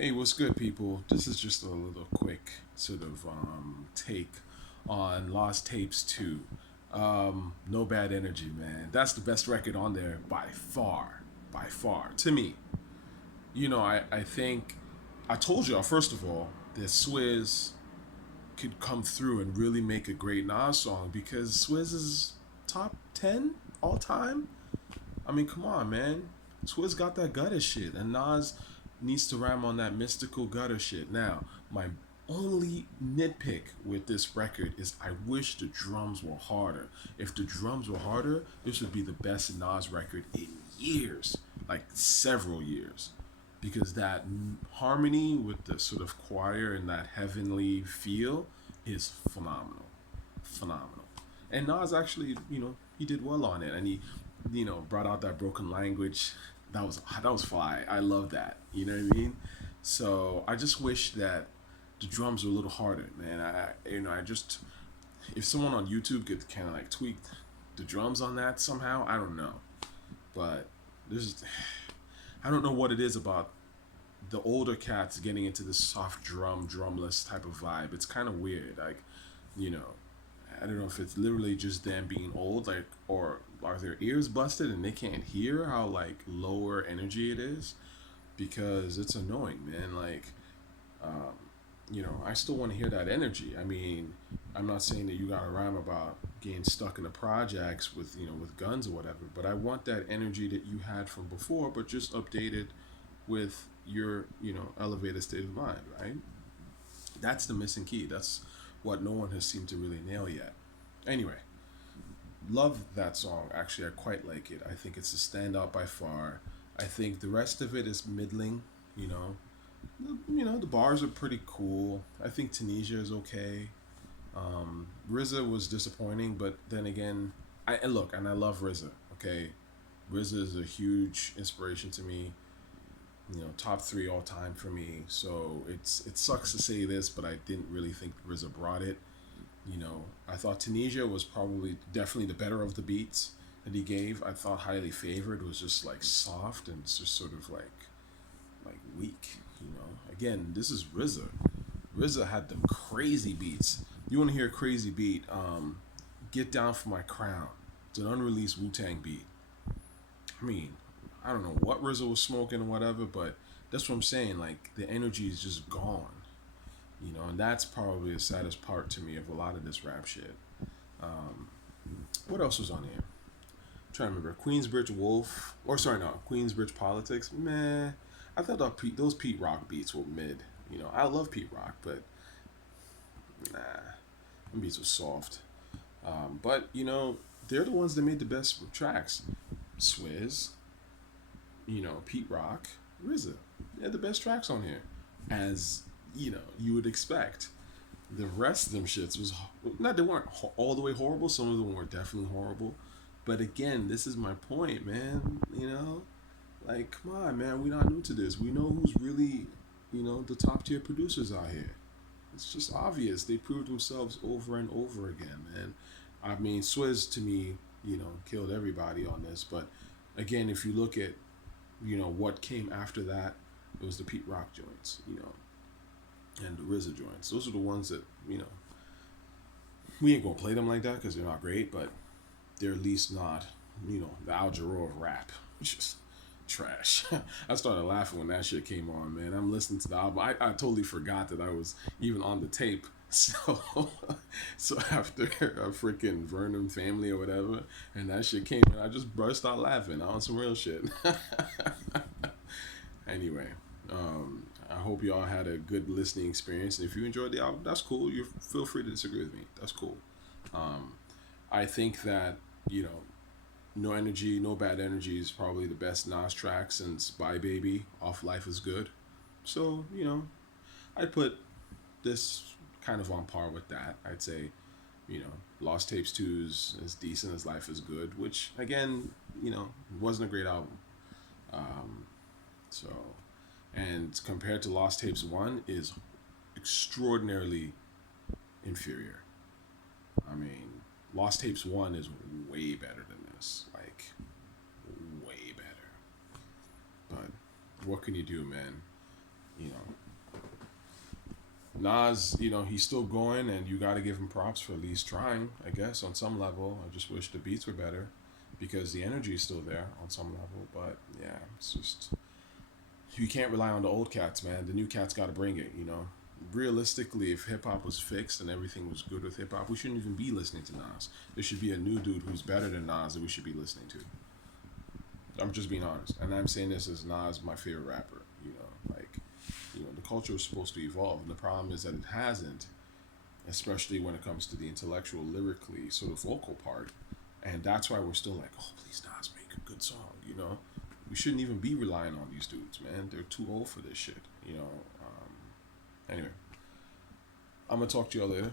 Hey, what's good, people? This is just a little quick sort of take on Lost Tapes 2. No Bad Energy, man. That's the best record on there by far. By far. To me. I think I told y'all, first of all, that Swizz could come through and really make a great Nas song because Swizz is top 10 all time. I mean, come on, man. Swizz got that gutter shit, and Nas needs to rhyme on that mystical gutter shit. Now, my only nitpick with this record is I wish the drums were harder. If the drums were harder, this would be the best Nas record in years, like several years, because that harmony with the sort of choir and that heavenly feel is phenomenal, phenomenal. And Nas actually, he did well on it, and he, brought out that broken language. That was fly. I love that. You know what I mean? So I just wish that the drums were a little harder, man. I just if someone on YouTube could kind of like tweak the drums on that somehow, I don't know. But there's, I don't know what it is about the older cats getting into this soft drumless type of vibe. It's kind of weird. Like, you know, I don't know if it's literally just them being old, like, or are their ears busted and they can't hear how like lower energy it is, because it's annoying, man. Like, um, I still want to hear that energy. I mean, I'm not saying that you got to rhyme about getting stuck in the projects with with guns or whatever, but I want that energy that you had from before, but just updated with your elevated state of mind, right? That's the missing key. That's what no one has seemed to really nail yet. Anyway, love that song. Actually, I quite like it. I think it's a standout by far. I think the rest of it is middling. You know, the bars are pretty cool. I think Tunisia is okay. RZA was disappointing, but then again, I love RZA. Okay, RZA is a huge inspiration to me. Top three all time for me. So it sucks to say this, but I didn't really think RZA brought it. I thought Tunisia was probably definitely the better of the beats that he gave. I thought Highly Favored was just like soft and just sort of like weak. Again, this is RZA. RZA had them crazy beats. You want to hear a crazy beat? Get Down for My Crown. It's an unreleased Wu Tang beat. I mean, I don't know what RZA was smoking or whatever, but that's what I'm saying. Like the energy is just gone. And that's probably the saddest part to me of a lot of this rap shit. Um, what else was on here? I'm trying to remember. Queensbridge Wolf, or sorry, no, Queensbridge Politics. Meh. I thought those Pete Rock beats were mid. I love Pete Rock, but nah, them beats were soft. But they're the ones that made the best tracks. Swizz, Pete Rock, RZA. They're the best tracks on here, as you would expect. The rest of them shits was not, they weren't all the way horrible. Some of them were definitely horrible, but again, this is my point, man. Like, come on, man. We're not new to this. We know who's really the top tier producers out here. It's just obvious. They proved themselves over and over again, man. I mean, Swizz to me, killed everybody on this. But again, if you look at, what came after that, it was the Pete Rock joints, and the RZA joints. Those are the ones that, we ain't gonna play them like that because they're not great, but they're at least not, the Al Jarreau of rap, which is trash. I started laughing when that shit came on, man. I'm listening to the album. I totally forgot that I was even on the tape. So, so after a freaking Vernon Family or whatever, and that shit came, and I just burst out laughing on some real shit. Anyway, I hope y'all had a good listening experience. And if you enjoyed the album, that's cool. You feel free to disagree with me. That's cool. Um, I think that you know, No Energy, No Bad Energy is probably the best Nas track since Bye Baby off Life is Good. So I'd put this kind of on par with that. I'd say Lost Tapes 2 is as decent as Life is Good, which again wasn't a great album. Um, so, and compared to Lost Tapes 1 is extraordinarily inferior. I mean, Lost Tapes 1 is way better than this. Like, way better. But what can you do, man? You know, Nas, he's still going, and you got to give him props for at least trying. I guess on some level, I just wish the beats were better, because the energy is still there on some level. But yeah, it's just you can't rely on the old cats, man. The new cats got to bring it. Realistically, if hip hop was fixed and everything was good with hip hop, we shouldn't even be listening to Nas. There should be a new dude who's better than Nas that we should be listening to. I'm just being honest, and I'm saying this as Nas, my favorite rapper. The culture is supposed to evolve, and the problem is that it hasn't, especially when it comes to the intellectual, lyrically sort of vocal part, and that's why we're still like, oh, please Nas, make a good song. We shouldn't even be relying on these dudes, man. They're too old for this shit. Anyway, I'm gonna talk to y'all later.